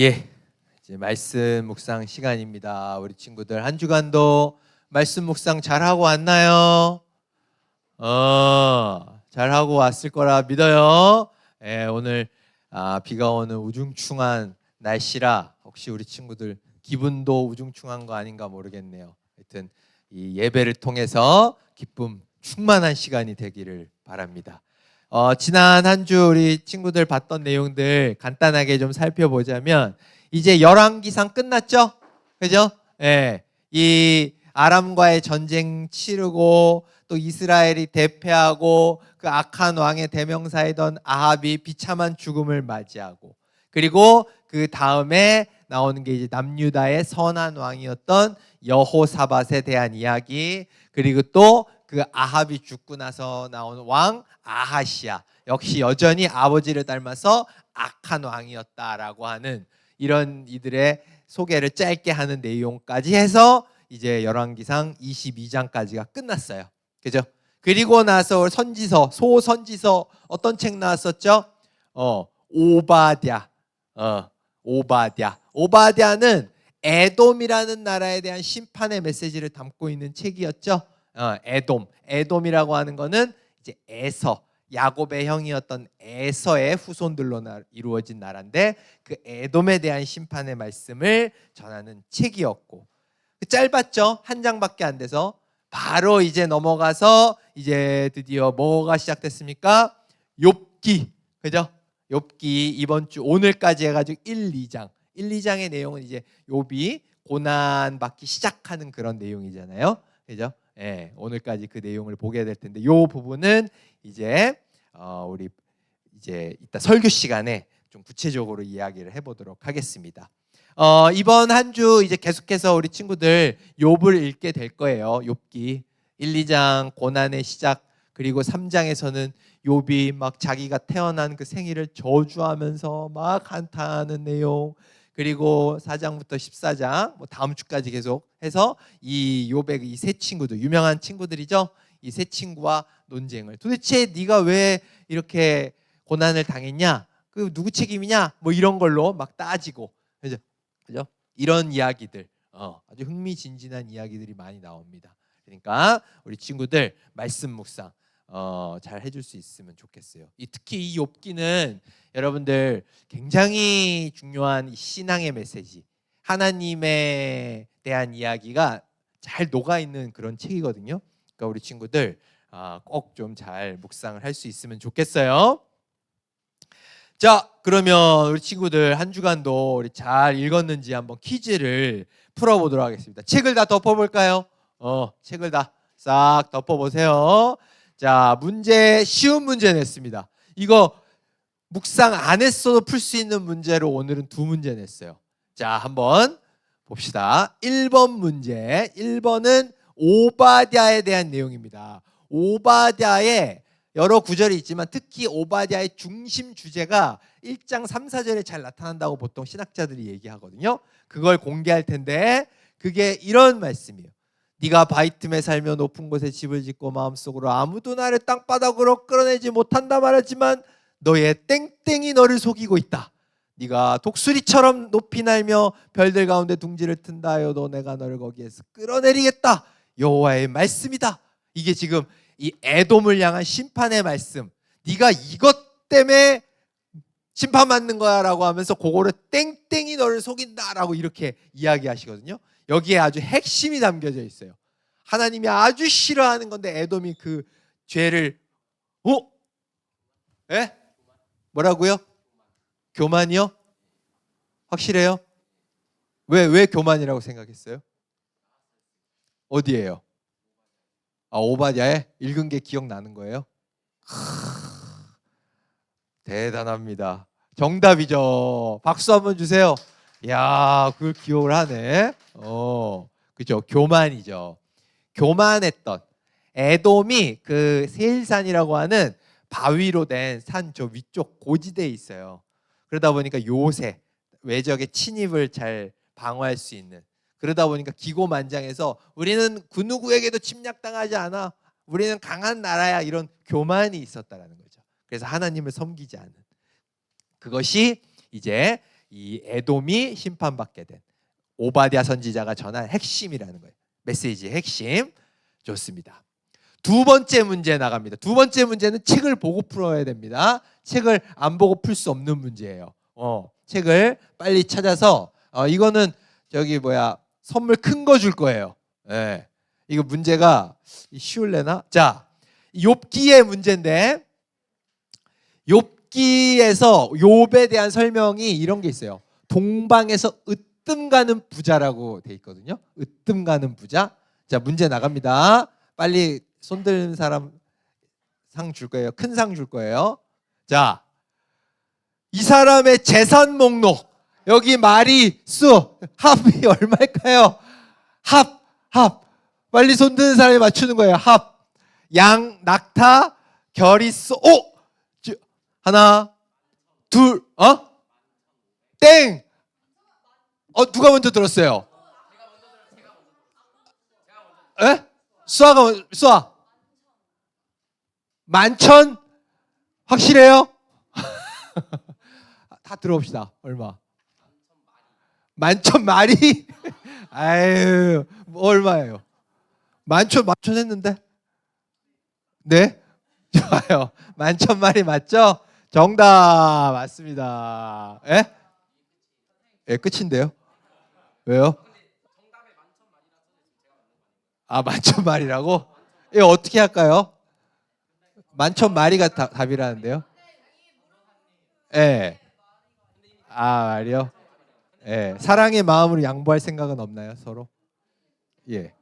예, 이제 말씀 묵상 시간입니다. 우리 친구들 한 주간도 말씀 묵상 잘하고 왔나요? 잘하고 왔을 거라 믿어요. 예, 오늘 비가 오는 우중충한 날씨라 혹시 우리 친구들 기분도 우중충한 거 아닌가 모르겠네요. 하여튼 이 예배를 통해서 기쁨 충만한 시간이 되기를 바랍니다. 지난 한 주 우리 친구들 봤던 내용들 간단하게 좀 살펴보자면 이제 열왕기상 끝났죠? 그죠? 예. 이 아람과의 전쟁 치르고 또 이스라엘이 대패하고 그 악한 왕의 대명사이던 아합이 비참한 죽음을 맞이하고 그리고 그 다음에 나오는 게 이제 남유다의 선한 왕이었던 여호사밧에 대한 이야기 그리고 또 그 아합이 죽고 나서 나온 왕 아하시야 역시 여전히 아버지를 닮아서 악한 왕이었다라고 하는 이런 이들의 소개를 짧게 하는 내용까지 해서 이제 열왕기상 22장까지가 끝났어요. 그죠? 그리고 나서 선지서, 소선지서 어떤 책 나왔었죠? 오바댜. 오바댜는 에돔이라는 나라에 대한 심판의 메시지를 담고 있는 책이었죠. 에돔이라고 하는 거는 이제 에서 야곱의 형이었던 에서의 후손들로 이루어진 나라인데 그 에돔에 대한 심판의 말씀을 전하는 책이었고 짧았죠. 한 장밖에 안 돼서 바로 이제 넘어가서 이제 드디어 뭐가 시작됐습니까? 욥기. 그죠? 욥기 이번 주 오늘까지 해가지고 1, 2장의 내용은 이제 욥이 고난 받기 시작하는 그런 내용이잖아요. 그죠? 예, 오늘까지 그 내용을 보게 될 텐데 이 부분은 이제 우리 이제 이따 설교 시간에 좀 구체적으로 이야기를 해보도록 하겠습니다. 이번 한 주 이제 계속해서 우리 친구들 욥을 읽게 될 거예요. 욥기 1, 2장 고난의 시작 그리고 3장에서는 욥이 막 자기가 태어난 그 생일을 저주하면서 막 한탄하는 내용 그리고 4장부터 14장 뭐 다음 주까지 계속 해서 이 욥의 이 세 친구들 유명한 친구들이죠. 이 세 친구와 논쟁을 도대체 네가 왜 이렇게 고난을 당했냐? 그 누구 책임이냐? 뭐 이런 걸로 막 따지고 그죠? 이런 이야기들 아주 흥미진진한 이야기들이 많이 나옵니다. 그러니까 우리 친구들 말씀 묵상 잘 해줄 수 있으면 좋겠어요. 특히 이 욥기는 여러분들 굉장히 중요한 신앙의 메시지, 하나님에 대한 이야기가 잘 녹아있는 그런 책이거든요. 그러니까 우리 친구들 꼭 좀 잘 묵상을 할 수 있으면 좋겠어요. 자, 그러면 우리 친구들 한 주간도 우리 잘 읽었는지 한번 퀴즈를 풀어보도록 하겠습니다. 책을 다 덮어볼까요? 책을 다 싹 덮어보세요. 자, 문제 쉬운 문제 냈습니다. 이거 묵상 안 했어도 풀 수 있는 문제로 오늘은 두 문제 냈어요. 자, 한번 봅시다. 1번 문제. 1번은 오바댜에 대한 내용입니다. 오바댜의 여러 구절이 있지만 특히 오바댜의 중심 주제가 1장 3, 4절에 잘 나타난다고 보통 신학자들이 얘기하거든요. 그걸 공개할 텐데 그게 이런 말씀이에요. 네가 바위 틈에 살며 높은 곳에 집을 짓고 마음속으로 아무도 나를 땅바닥으로 끌어내지 못한다 말하지만 너의 땡땡이 너를 속이고 있다. 네가 독수리처럼 높이 날며 별들 가운데 둥지를 튼다 하여도 내가 너를 거기에서 끌어내리겠다. 여호와의 말씀이다. 이게 지금 이 에돔을 향한 심판의 말씀. 네가 이것 때문에 심판받는 거야 라고 하면서 그거를 땡땡이 너를 속인다 라고 이렇게 이야기하시거든요. 여기에 아주 핵심이 담겨져 있어요. 하나님이 아주 싫어하는 건데 에돔이 그 죄를 예? 뭐라고요? 교만이요? 확실해요? 왜 교만이라고 생각했어요? 어디예요? 오바댜에 읽은 게 기억나는 거예요? 대단합니다. 정답이죠. 박수 한번 주세요. 야, 그걸 기억을 하네. 그죠? 교만이죠. 교만했던 에돔이 그 세일산이라고 하는 바위로 된 산 저 위쪽 고지대에 있어요. 그러다 보니까 요새 외적의 침입을 잘 방어할 수 있는 그러다 보니까 기고만장해서 우리는 그 누구에게도 침략당하지 않아. 우리는 강한 나라야. 이런 교만이 있었다라는 거죠. 그래서 하나님을 섬기지 않는 그것이 이제 이 에돔이 심판받게 된 오바댜 선지자가 전한 핵심이라는 거예요. 메시지의 핵심. 좋습니다. 두 번째 문제 나갑니다. 두 번째 문제는 책을 보고 풀어야 됩니다. 책을 안 보고 풀 수 없는 문제예요. 책을 빨리 찾아서 이거는 선물 큰 거 줄 거예요. 네. 이거 문제가 쉬울래나? 자, 욥기의 문제인데 욥기에서 욥에 대한 설명이 이런 게 있어요. 동방에서 으뜸 가는 부자라고 돼 있거든요. 으뜸 가는 부자. 자, 문제 나갑니다. 빨리 손 드는 사람 상 줄 거예요. 큰 상 줄 거예요. 자, 이 사람의 재산 목록. 여기 말이 수 합이 얼마일까요? 합. 빨리 손 드는 사람이 맞추는 거예요. 합. 양, 낙타, 결이수. 오! 하나, 둘, 땡! 누가 먼저 들었어요? 에? 수아. 만천? 확실해요? 다 들어봅시다. 얼마? 만천 마리? 아유, 얼마예요? 만천 했는데? 네? 좋아요. 만천 마리 맞죠? 정답 맞습니다. 예? 예, 끝인데요? 왜요? 만천 마리라고? 이거 어떻게 할까요? 만천 마리가 답이라는데요? 예. 말이요? 예. 사랑의 마음으로 양보할 생각은 없나요, 서로? 예.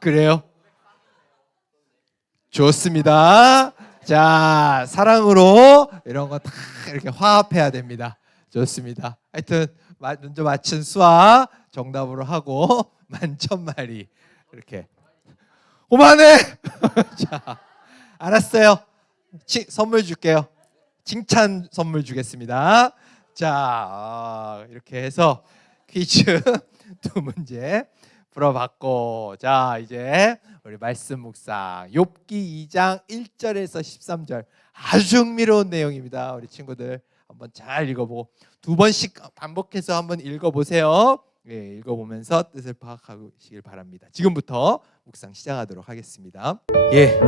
그래요? 좋습니다. 자, 사랑으로 이런 거 다 이렇게 화합해야 됩니다. 좋습니다. 하여튼 먼저 맞춘 수아 정답으로 하고 만천마리 이렇게 오만해. 자, 알았어요. 선물 줄게요. 칭찬 선물 주겠습니다. 자, 이렇게 해서 퀴즈 두 문제 풀어봤고, 자, 이제 우리 말씀 묵상 욥기 2장 1절에서 13절 아주 흥미로운 내용입니다. 우리 친구들 한번 잘 읽어보고 두 번씩 반복해서 한번 읽어보세요. 예, 읽어보면서 뜻을 파악하시길 바랍니다. 지금부터 묵상 시작하도록 하겠습니다. 예,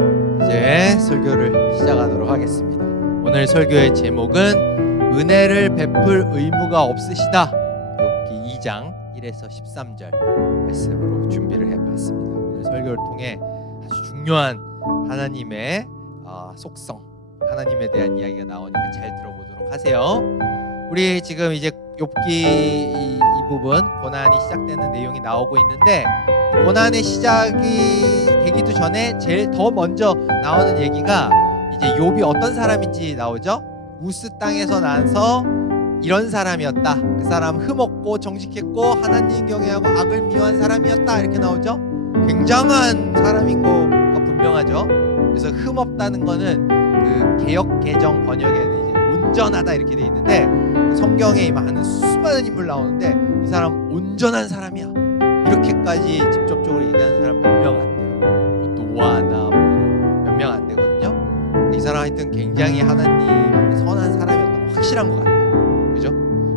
이제 설교를 시작하도록 하겠습니다. 오늘 설교의 제목은 은혜를 베풀 의무가 없으시다. 욥기 2장 1에서 13절 말씀으로 준비를 해봤습니다. 오늘 설교를 통해 아주 중요한 하나님의 속성, 하나님에 대한 이야기가 나오니까 잘 들어보도록 하세요. 우리 지금 이제 욥기 이 부분 고난이 시작되는 내용이 나오고 있는데, 고난의 시작이 되기도 전에 제일 더 먼저 나오는 얘기가 이제 욥이 어떤 사람인지 나오죠. 우스 땅에서 나서 이런 사람이었다. 그 사람 흠없고 정직했고 하나님 경외하고 악을 미워한 사람이었다. 이렇게 나오죠. 굉장한 사람인 거가 분명하죠. 그래서 흠없다는 거는 그 개역 개정 번역에는 이제 온전하다 이렇게 돼 있는데, 성경에 많은 수많은 인물 나오는데 이 사람 온전한 사람이야 이렇게까지 직접적으로 얘기하는 사람 몇 명 안 돼요. 노아나 몇 명 안 되거든요. 이 사람 하여튼 굉장히 하나님 앞에 선한 사람이었던 거 확실한 것 같아요. 그죠?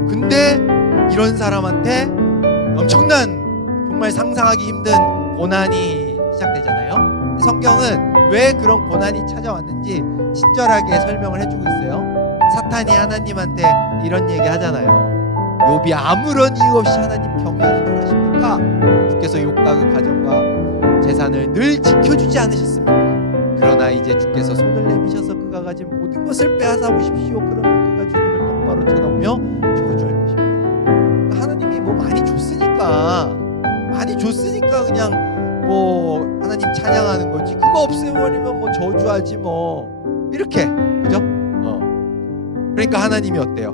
근데 이런 사람한테 엄청난 정말 상상하기 힘든 고난이 시작되잖아요. 성경은 왜 그런 고난이 찾아왔는지 친절하게 설명을 해주고 있어요. 사탄이 하나님한테 이런 얘기 하잖아요. 욥이 아무런 이유 없이 하나님 경외하는 줄 아십니까? 주께서 욥과 그 가정과 재산을 늘 지켜주지 않으셨습니까? 그러나 이제 주께서 손을 내미셔서 그가 가진 모든 것을 빼앗아 보십시오. 그러면 그가 주님을 똑바로 쳐다보며 저주할 것입니다. 하나님이 뭐 많이 줬으니까 그냥 뭐 하나님 찬양하는 거지. 그거 없애버리면 뭐 저주하지 뭐 이렇게, 그죠? 그러니까 하나님이 어때요?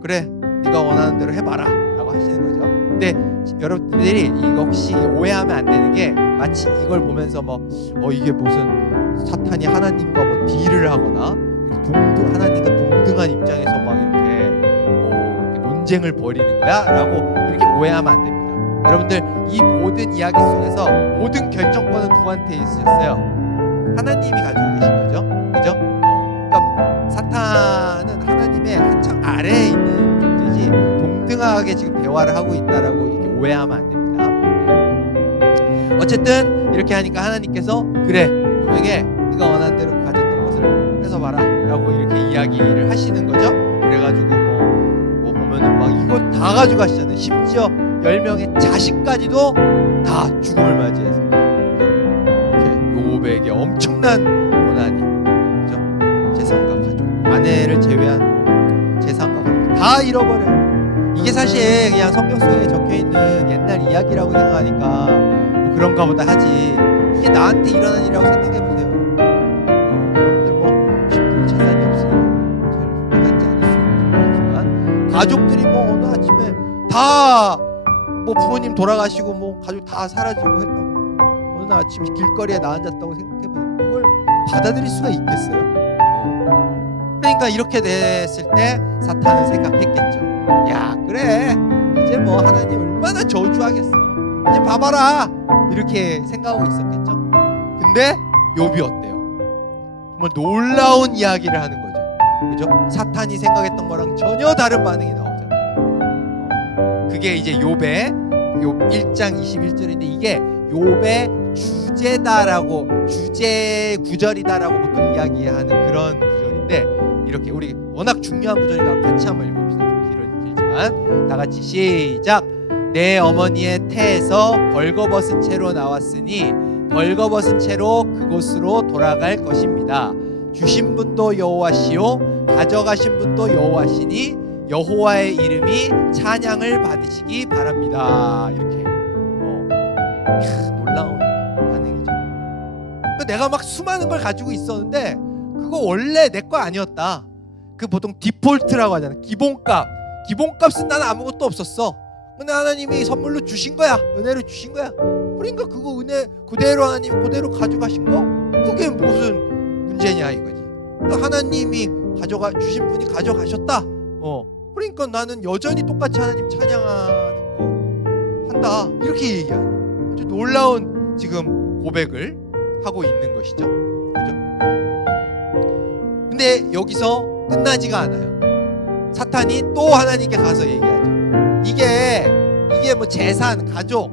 그래, 네가 원하는 대로 해봐라 라고 하시는 거죠. 근데 여러분들이 이거 혹시 오해하면 안 되는 게, 마치 이걸 보면서 이게 무슨 사탄이 하나님과 뭐 딜을 하거나 이렇게 하나님과 동등한 입장에서 막 이렇게 논쟁을 벌이는 거야 라고 이렇게 오해하면 안 됩니다. 여러분들, 이 모든 이야기 속에서 모든 결정권은 누구한테 있으셨어요? 하나님이 가지고 계신 거죠. 그죠? 그러니까 사탄은 하나님의 한참 아래에 있는 존재지 동등하게 지금 대화를 하고 있다라고 이렇게 오해하면 안 됩니다. 어쨌든 이렇게 하니까 하나님께서 그래 너에게 네가 원하는 대로 가졌던 것을 뺏어봐라 라고 이렇게 이야기를 하시는 거죠. 그래가지고 뭐 보면은 막 이거 다 가져가시잖아요. 심지어 10명의 자식까지도 다 죽음을 맞이해서 이렇게 욥에게 엄청난 고난이, 그죠? 재산과 가족, 아내를 제외한 재산과 가족 다 잃어버려요. 이게 사실 그냥 성경 속에 적혀있는 옛날 이야기라고 생각하니까 뭐 그런가 보다 하지, 이게 나한테 일어난 일이라고 생각해보세요. 여러분들 뭐 10분 재산이 없으니까 잘 와닿지 않을 수 있지만 가족들이 뭐 어느 아침에 다 뭐 부모님 돌아가시고 뭐 가족 다 사라지고 했다고 어느 날 아침 길거리에 나앉았다고 생각해보세요. 그걸 받아들일 수가 있겠어요? 그러니까 이렇게 됐을 때 사탄은 생각했겠죠. 야 그래 이제 뭐 하나님 얼마나 저주하겠어, 이제 봐봐라, 이렇게 생각하고 있었겠죠. 근데 욥이 어때요? 정말 놀라운 이야기를 하는 거죠. 그죠? 사탄이 생각했던 거랑 전혀 다른 반응이 나오잖아요. 그게 이제 욥의 욥 1장 21절인데 이게 욥의 주제다라고, 주제 구절이다라고 보통 이야기하는 그런 구절인데, 이렇게 우리 워낙 중요한 구절이니까 같이 한번 읽어봅시다. 좀 길지만 다 같이 시작. 내 어머니의 태에서 벌거벗은 채로 나왔으니 벌거벗은 채로 그곳으로 돌아갈 것입니다. 주신 분도 여호와시요 가져가신 분도 여호와시니 여호와의 이름이 찬양을 받으시기 바랍니다. 이렇게 놀라운 반응이죠. 내가 막 수많은 걸 가지고 있었는데 그거 원래 내 거 아니었다. 그 보통 디폴트라고 하잖아. 기본값은 나는 아무것도 없었어. 근데 하나님이 선물로 주신 거야. 은혜로 주신 거야. 그러니까 그거 은혜 그대로 하나님 그대로 가져가신 거, 그게 무슨 문제냐 이거지. 그러니까 하나님이 주신 분이 가져가셨다. 그러니까 나는 여전히 똑같이 하나님 찬양하는 거 한다. 이렇게 얘기하는 아주 놀라운 지금 고백을 하고 있는 것이죠. 그죠? 근데 여기서 끝나지가 않아요. 사탄이 또 하나님께 가서 얘기하죠. 이게 뭐 재산, 가족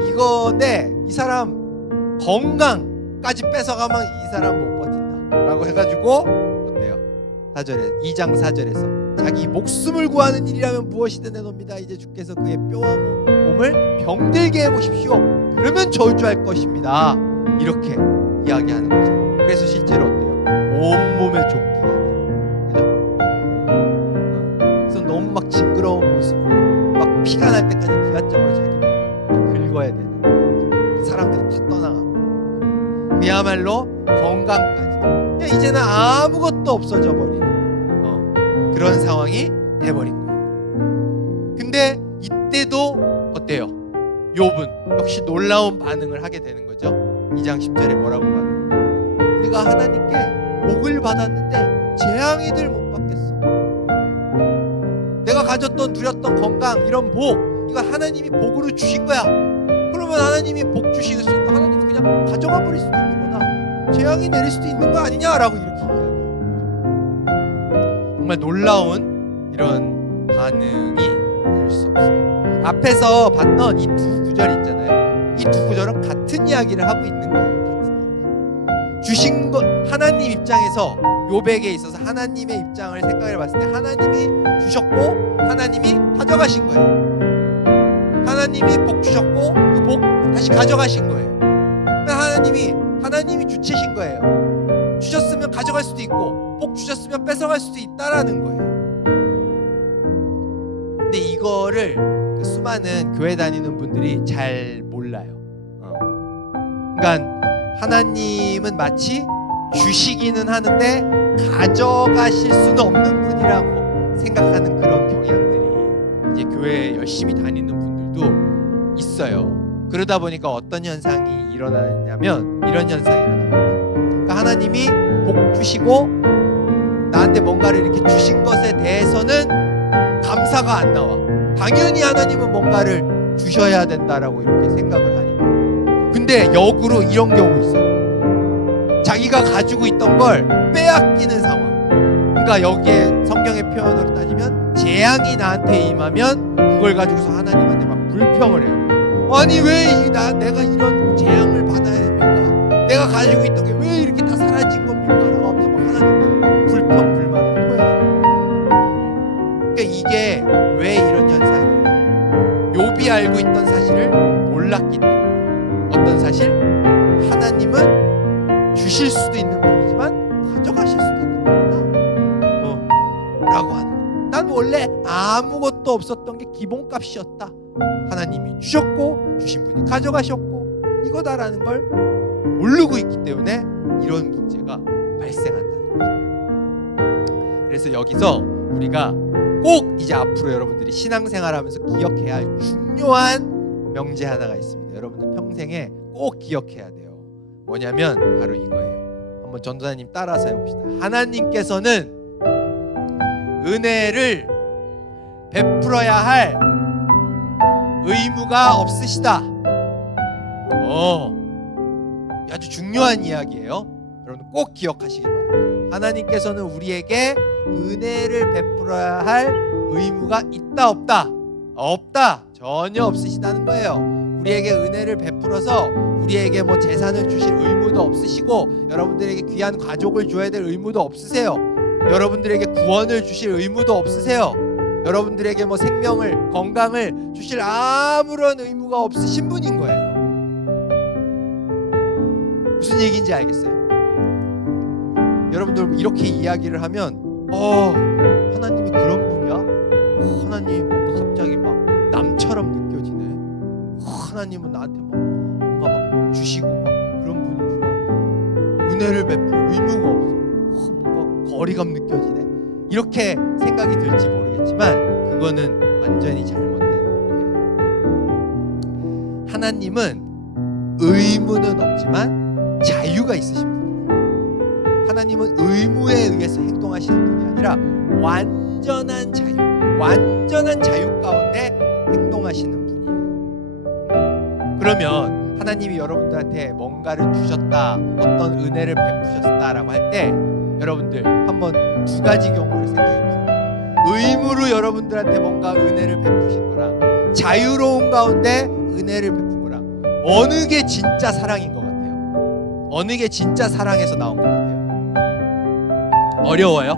이건데 이 사람 건강까지 뺏어가면 이 사람 못 버틴다 라고 해가지고 어때요? 4절에 2장 4절에서 자기 목숨을 구하는 일이라면 무엇이든 내놓습니다. 이제 주께서 그의 뼈와 몸을 병들게 해보십시오. 그러면 저주할 것입니다. 이렇게 이야기하는 거죠. 그래서 실제로 어때요? 온몸에 종기가 나요. 그죠? 그래서 너무 막 징그러운 모습으로 막 피가 날 때까지 기관장으로 자기 몸을 막 긁어야 되는, 사람들이 다 떠나가고 그야말로 건강까지 그냥 이제는 아무것도 없어져 버리는 그런 상황이 돼버린 거예요. 근데 이때도 어때요? 욥은 역시 놀라운 반응을 하게 되는 거죠. 2장 10절에 뭐라고 받아요? 우리가 하나님께 복을 받았는데 재앙이들 못 받겠어. 내가 가졌던 누렸던 건강 이런 복, 이거 하나님이 복으로 주신 거야. 그러면 하나님이 복 주실 수 있는, 하나님이 그냥 가져가 버릴 수도 있는 거다. 재앙이 내릴 수도 있는 거 아니냐라고 이렇게 이야기해요. 정말 놀라운 이런 반응이 될 수 없어요. 앞에서 봤던 이 두 구절 있잖아요. 이 두 구절은 같은 이야기를 하고 있는 거예요. 같은 이야기. 주신 것, 하나님 입장에서 욥에게 있어서 하나님의 입장을 생각해 봤을 때 하나님이 주셨고 하나님이 가져가신 거예요. 하나님이 복 주셨고 그 복 다시 가져가신 거예요. 하나님이 주체신 거예요. 주셨으면 가져갈 수도 있고 복 주셨으면 뺏어갈 수도 있다라는 거예요. 근데 이거를 그 수많은 교회 다니는 분들이 잘 몰라요. 그러니까 하나님은 마치 주시기는 하는데 가져가실 수는 없는 분이라고 생각하는 그런 경향들이 이제 교회에 열심히 다니는 분들도 있어요. 그러다 보니까 어떤 현상이 일어나냐면 이런 현상이 일어나요. 그러니까 하나님이 복 주시고 나한테 뭔가를 이렇게 주신 것에 대해서는 감사가 안 나와. 당연히 하나님은 뭔가를 주셔야 된다라고 이렇게 생각을 하니까. 근데 역으로 이런 경우 있어요. 자기가 가지고 있던 걸 빼앗기는 상황. 그러니까 여기에 성경의 표현으로 따지면 재앙이 나한테 임하면 그걸 가지고서 하나님한테 막 불평을 해요. 아니 왜 내가 이런 재앙을 받아야 됩니까? 내가 가지고 있던 게 왜 이렇게 다 사라진 겁니까? 라고 하면서 막 하나님께 불평 불만을 토해요. 그러니까 이게 왜 이런 현상이에요? 욥이 알고 있던 사실을 몰랐기 때문에. 어떤 사실? 하나님은 주실 수도 있는 분이지만 가져가실 수도 있는 분이다 라고 하는 거예요. 난 원래 아무것도 없었던 게 기본값이었다. 하나님이 주셨고 주신 분이 가져가셨고 이거다라는 걸 모르고 있기 때문에 이런 문제가 발생한다는 거죠. 그래서 여기서 우리가 꼭 이제 앞으로 여러분들이 신앙생활하면서 기억해야 할 중요한 명제 하나가 있습니다. 여러분들 평생에 꼭 기억해야 돼요. 뭐냐면 바로 이거예요. 한번 전도사님 따라서 해봅시다. 하나님께서는 은혜를 베풀어야 할 의무가 없으시다. 아주 중요한 이야기예요. 여러분 꼭 기억하시길 바랍니다. 하나님께서는 우리에게 은혜를 베풀어야 할 의무가 있다 없다? 없다. 전혀 없으시다는 거예요. 우리에게 은혜를 베풀어서 우리에게 뭐 재산을 주실 의무도 없으시고 여러분들에게 귀한 가족을 줘야 될 의무도 없으세요. 여러분들에게 구원을 주실 의무도 없으세요. 여러분들에게 뭐 생명을 건강을 주실 아무런 의무가 없으신 분인 거예요. 무슨 얘기인지 알겠어요? 여러분들 이렇게 이야기를 하면 하나님이 그런 분이야? 하나님 뭔가 갑자기 막 남처럼 느껴지네. 하나님은 나한테 막 뭔가 막 주시고 막 그런 분인 줄 알았는데 은혜를 베풀 의무가 없어. 뭔가 거리감 느껴지네. 이렇게 생각이 들지 모르겠지만 그거는 완전히 잘못된 오해예요. 하나님은 의무는 없지만 자유가 있으신 분이에요. 하나님은 의무에 의해서 행동하시는 분이 아니라 완전한 자유 가운데 행동하시는 분이에요. 그러면 하나님이 여러분들한테 뭔가를 주셨다, 어떤 은혜를 베푸셨다라고 할 때 여러분들 한번 두 가지 경우를 생각해 보세요. 의무로 여러분들한테 뭔가 은혜를 베푸신 거랑 자유로운 가운데 은혜를 베푼 거랑 어느 게 진짜 사랑인 것 같아요? 어느 게 진짜 사랑에서 나온 것 같아요? 어려워요?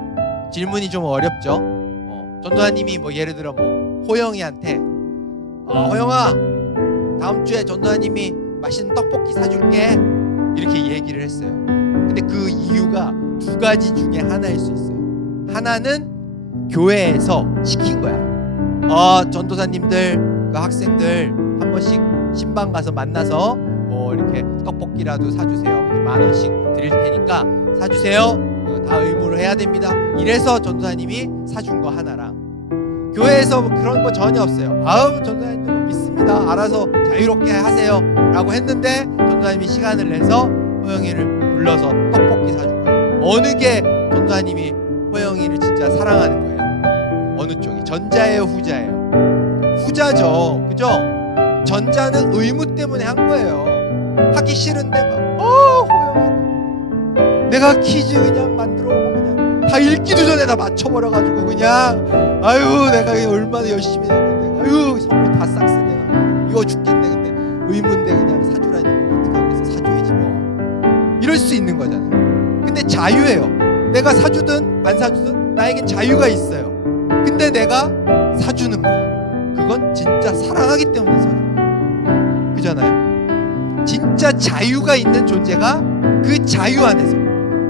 질문이 좀 어렵죠? 전도사님이 뭐 예를 들어 뭐 호영이한테 호영아 다음 주에 전도사님이 맛있는 떡볶이 사줄게 이렇게 얘기를 했어요. 근데 그 이유가 두 가지 중에 하나일 수 있어요. 하나는 교회에서 시킨 거야. 전도사님들 그 학생들 한 번씩 신방 가서 만나서 뭐 이렇게 떡볶이라도 사주세요. 이렇게 10,000원씩 드릴 테니까 사주세요. 다 의무로 해야 됩니다. 이래서 전도사님이 사준 거 하나랑 교회에서 뭐 그런 거 전혀 없어요. 전도사님 믿습니다. 알아서 자유롭게 하세요 라고 했는데 전도사님이 시간을 내서 호영이를 불러서 떡볶이 사준 거예요. 어느 게 전도사님이 호영이를 진짜 사랑하는 거예요? 어느 쪽이? 전자예요, 후자예요? 후자죠. 그죠? 전자는 의무 때문에 한 거예요. 하기 싫은데 막 호영이 내가 퀴즈 그냥 만들어 그냥 다 읽기도 전에 다 맞춰버려가지고 그냥 내가 얼마나 열심히 했는데 선물 다 싹 쓰네. 이거 죽겠네. 근데 의무인데 그냥 사주라니 뭐 어떡하겠어. 사줘야지 뭐. 이럴 수 있는 거잖아요. 근데 자유예요. 내가 사주든 안 사주든 나에겐 자유가 있어요. 근데 내가 사주는 거예요. 그건 진짜 사랑하기 때문에 사주는 거예요. 그잖아요. 진짜 자유가 있는 존재가 그 자유 안에서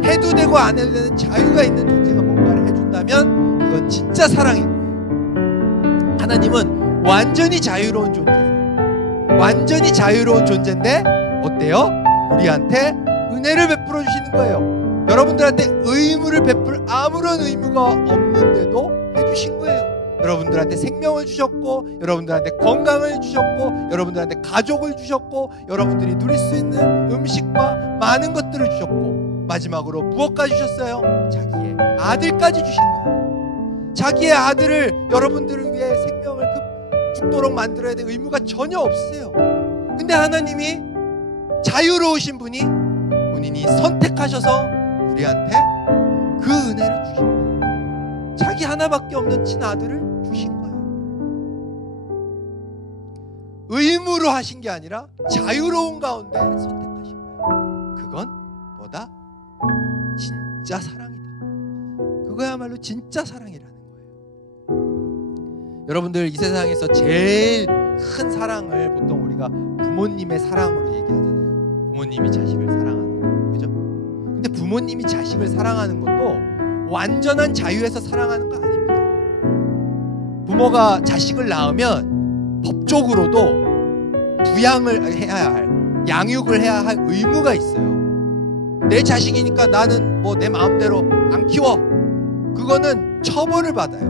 해도 되고 안 해도 되는 자유가 있는 존재가 뭔가를 해준다면 그건 진짜 사랑인 거예요. 하나님은 완전히 자유로운 존재예요. 완전히 자유로운 존재인데 어때요? 우리한테 은혜를 베풀어 주시는 거예요. 여러분들한테 의무를 베풀 아무런 의무가 없는데도 해주신 거예요. 여러분들한테 생명을 주셨고 여러분들한테 건강을 주셨고 여러분들한테 가족을 주셨고 여러분들이 누릴 수 있는 음식과 많은 것들을 주셨고 마지막으로 무엇까지 주셨어요? 자기의 아들까지 주신 거예요. 자기의 아들을 여러분들을 위해 생명을 죽도록 만들어야 될 의무가 전혀 없으세요. 근데 하나님이 자유로우신 분이 본인이 선택하셔서 우리한테 그 은혜를 주신 거예요. 자기 하나밖에 없는 친아들을 주신 거예요. 의무로 하신 게 아니라 자유로운 가운데 선택하신 거예요. 그건 뭐다? 진짜 사랑이다. 그거야말로 진짜 사랑이라는 거예요. 여러분들, 이 세상에서 제일 큰 사랑을 보통 우리가 부모님의 사랑으로 얘기하잖아요. 부모님이 자식을 사랑하는 거, 그죠? 근데 부모님이 자식을 사랑하는 것도 완전한 자유에서 사랑하는 거 아닙니다. 부모가 자식을 낳으면 법적으로도 부양을 해야 할, 양육을 해야 할 의무가 있어요. 내 자식이니까 나는 뭐 내 마음대로 안 키워, 그거는 처벌을 받아요.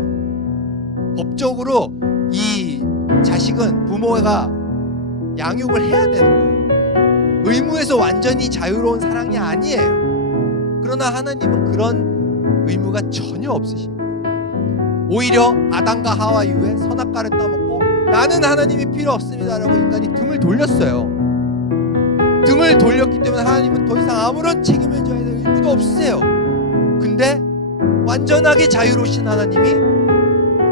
법적으로 이 자식은 부모가 양육을 해야 되는 거예요. 의무에서 완전히 자유로운 사랑이 아니에요. 그러나 하나님은 그런 의무가 전혀 없으십니다. 오히려 아담과 하와 이후에 선악과를 따먹고 나는 하나님이 필요 없습니다라고 인간이 등을 돌렸어요. 등을 돌렸기 때문에 하나님은 더 이상 아무런 책임을 져야 될 의무도 없으세요. 근데 완전하게 자유로우신 하나님이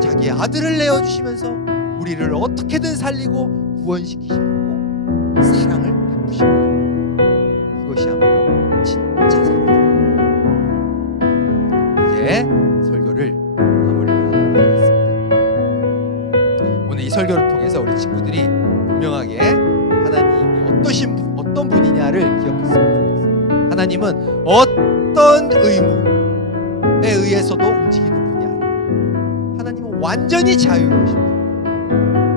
자기 아들을 내어주시면서 우리를 어떻게든 살리고 구원시키시려고 사랑을 베푸십니다. 이것이야말로 진짜 사랑입니다. 이제 설교를 마무리를 하도록 하겠습니다. 오늘 이 설교를 통해서 우리 친구들이 분명하게 하나님이 어떤 분이냐를 기억했으면 좋겠어요. 하나님은 어떤 의무에 의해서도 움직이는 분이 아니에요. 하나님은 완전히 자유로우신 분입니다.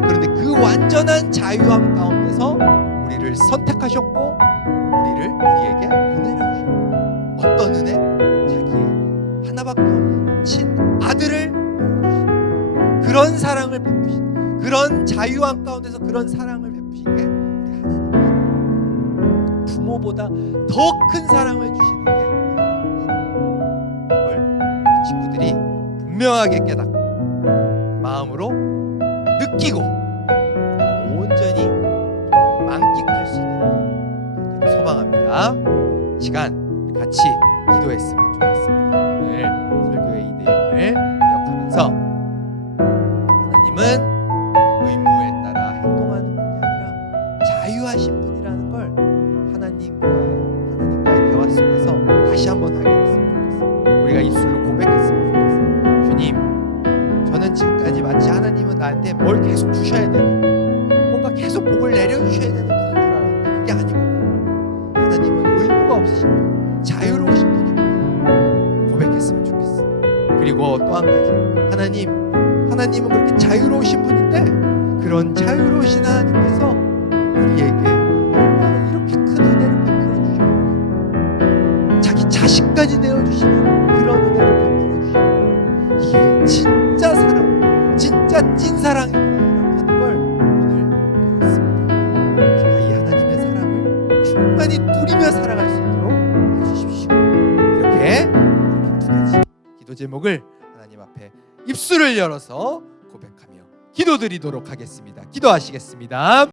그런데 그 완전한 자유함 가운데서 우리를 선택하셨고 우리에게 은혜를 주십니다. 어떤 은혜? 자기의 하나밖에 없는 친아들을 내어주신 그런 사랑을 베푸신, 그런 자유함 가운데서 그런 사랑을 베푸신 게 우리 하나님입니다. 부모보다 더 큰 사랑을 주시는 게 우리 하나님입니다. 이걸 친구들이 분명하게 깨닫고 마음으로 느끼고 온전히 만끽할 수 있는 소망합니다. 이 시간 같이 기도했으면 좋겠습니다. 오늘 설교의 이 내용을 기억하면서 하나님은 의무에 따라 행동하는 분이 아니라 자유하신 분이라는 걸 하나님과의 대화 속에서 다시 한번 알게 됐으면 좋겠습니다. 우리가 입술로 고백했으면 좋겠어요. 주님, 저는 지금까지 마치 하나님은 나한테 뭘 계속 주셔야 되는, 뭔가 계속 복을 내려주셔야 되는 분인 줄 알았는데 그게 아니구나. 하나님은 의무가 없으신 분, 자유로우신 분이구나 고백했으면 좋겠어요. 그리고 또 한 가지, 하나님은 그렇게 자유로우신 분인데 그런 자유로우신 하나님께서 우리에게 얼마나 이렇게 큰 은혜를 베풀어 주셨고 자기 자식까지 내어주시는 그런 은혜를 베풀어 주셨고 이게 진짜 사랑, 진짜 찐사랑이구나 하는 걸 오늘 배웠습니다. 제가 이 하나님의 사랑을 충만히 누리며 살아갈 수 있도록 해주십시오. 이렇게 두 가지 기도 제목을 하나님 앞에 입술을 열어서 고백하며 기도드리도록 하겠습니다. 기도하시겠습니다.